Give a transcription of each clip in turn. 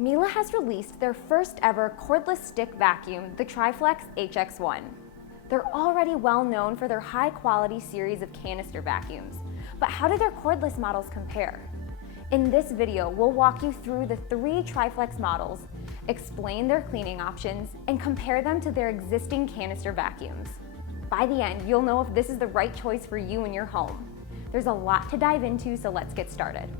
Miele has released their first ever cordless stick vacuum, the Triflex HX1. They're already well known for their high quality series of canister vacuums, but how do their cordless models compare? In this video, we'll walk you through the 3 Triflex models, explain their cleaning options, and compare them to their existing canister vacuums. By the end, you'll know if this is the right choice for you in your home. There's a lot to dive into, so let's get started.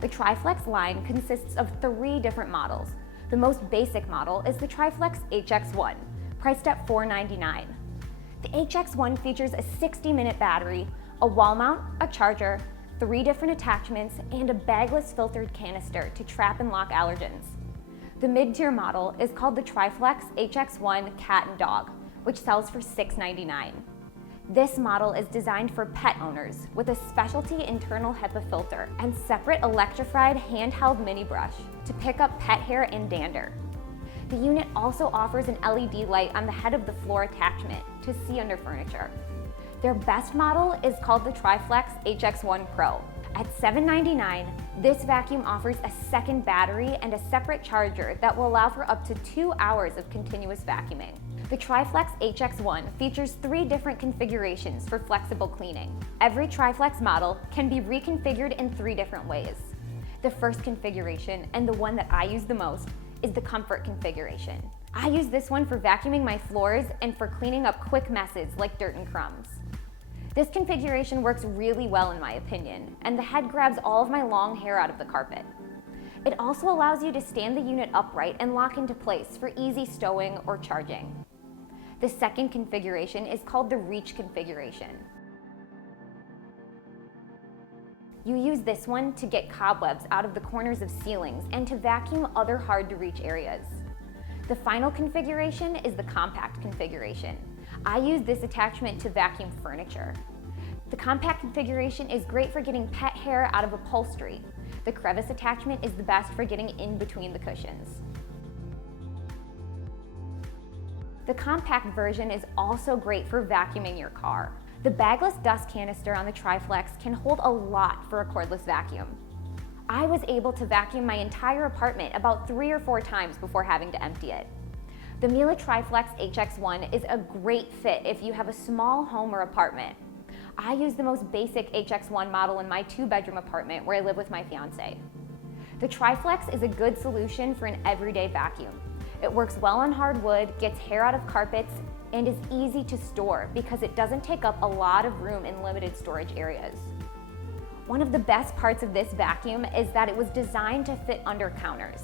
The Triflex line consists of 3 different models. The most basic model is the Triflex HX1, priced at $499. The HX1 features a 60-minute battery, a wall mount, a charger, 3 different attachments, and a bagless filtered canister to trap and lock allergens. The mid-tier model is called the Triflex HX1 Cat&Dog, which sells for $699. This model is designed for pet owners with a specialty internal HEPA filter and separate electrified handheld mini brush to pick up pet hair and dander. The unit also offers an LED light on the head of the floor attachment to see under furniture. Their best model is called the Triflex HX1 Pro. At $799, this vacuum offers a second battery and a separate charger that will allow for up to 2 hours of continuous vacuuming. The Triflex HX1 features 3 different configurations for flexible cleaning. Every Triflex model can be reconfigured in 3 different ways. The first configuration, and the one that I use the most, is the comfort configuration. I use this one for vacuuming my floors and for cleaning up quick messes like dirt and crumbs. This configuration works really well in my opinion, and the head grabs all of my long hair out of the carpet. It also allows you to stand the unit upright and lock into place for easy stowing or charging. The second configuration is called the reach configuration. You use this one to get cobwebs out of the corners of ceilings and to vacuum other hard to reach areas. The final configuration is the compact configuration. I use this attachment to vacuum furniture. The compact configuration is great for getting pet hair out of upholstery. The crevice attachment is the best for getting in between the cushions. The compact version is also great for vacuuming your car. The bagless dust canister on the Triflex can hold a lot for a cordless vacuum. I was able to vacuum my entire apartment about 3 or 4 times before having to empty it. The Miele Triflex HX1 is a great fit if you have a small home or apartment. I use the most basic HX1 model in my 2-bedroom apartment where I live with my fiance. The Triflex is a good solution for an everyday vacuum. It works well on hardwood, gets hair out of carpets, and is easy to store because it doesn't take up a lot of room in limited storage areas. One of the best parts of this vacuum is that it was designed to fit under counters.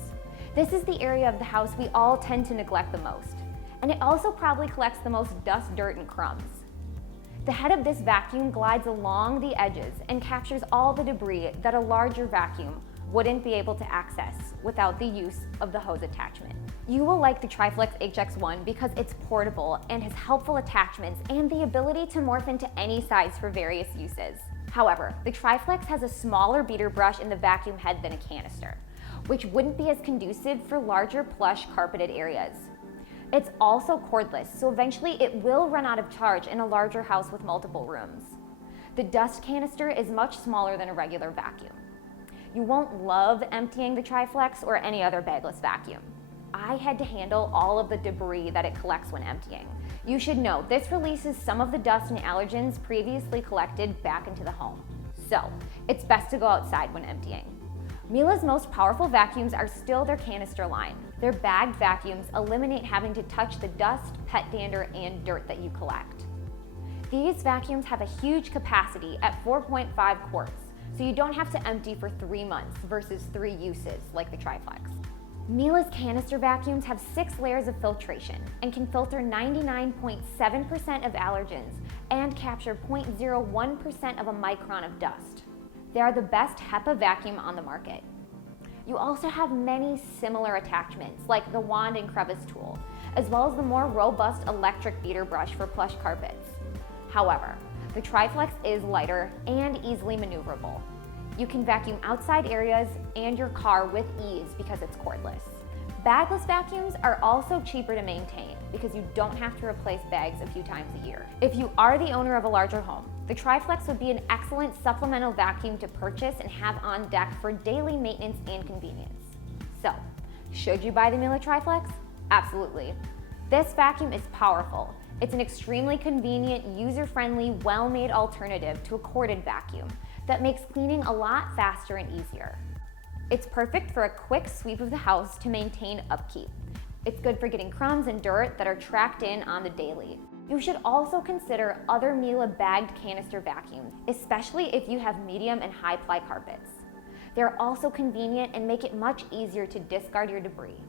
This is the area of the house we all tend to neglect the most, and it also probably collects the most dust, dirt, and crumbs. The head of this vacuum glides along the edges and captures all the debris that a larger vacuum wouldn't be able to access without the use of the hose attachment. You will like the Triflex HX1 because it's portable and has helpful attachments and the ability to morph into any size for various uses. However, the Triflex has a smaller beater brush in the vacuum head than a canister, which wouldn't be as conducive for larger plush carpeted areas. It's also cordless, so eventually it will run out of charge in a larger house with multiple rooms. The dust canister is much smaller than a regular vacuum. You won't love emptying the Triflex or any other bagless vacuum. I had to handle all of the debris that it collects when emptying. You should know this releases some of the dust and allergens previously collected back into the home. So, it's best to go outside when emptying. Miele's most powerful vacuums are still their canister line. Their bagged vacuums eliminate having to touch the dust, pet dander, and dirt that you collect. These vacuums have a huge capacity at 4.5 quarts, so you don't have to empty for 3 months versus 3 uses like the Triflex. Miele's canister vacuums have 6 layers of filtration and can filter 99.7% of allergens and capture 0.01% of a micron of dust. They are the best HEPA vacuum on the market. You also have many similar attachments like the wand and crevice tool, as well as the more robust electric beater brush for plush carpets. However, the Triflex is lighter and easily maneuverable. You can vacuum outside areas and your car with ease because it's cordless. Bagless vacuums are also cheaper to maintain because you don't have to replace bags a few times a year. If you are the owner of a larger home, the Triflex would be an excellent supplemental vacuum to purchase and have on deck for daily maintenance and convenience. So, should you buy the Miele Triflex? Absolutely. This vacuum is powerful. It's an extremely convenient, user-friendly, well-made alternative to a corded vacuum that makes cleaning a lot faster and easier. It's perfect for a quick sweep of the house to maintain upkeep. It's good for getting crumbs and dirt that are tracked in on the daily. You should also consider other Miele bagged canister vacuums, especially if you have medium and high ply carpets. They're also convenient and make it much easier to discard your debris.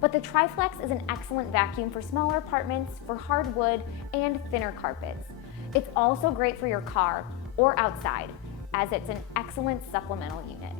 But the Triflex is an excellent vacuum for smaller apartments, for hardwood, and thinner carpets. It's also great for your car or outside, as it's an excellent supplemental unit.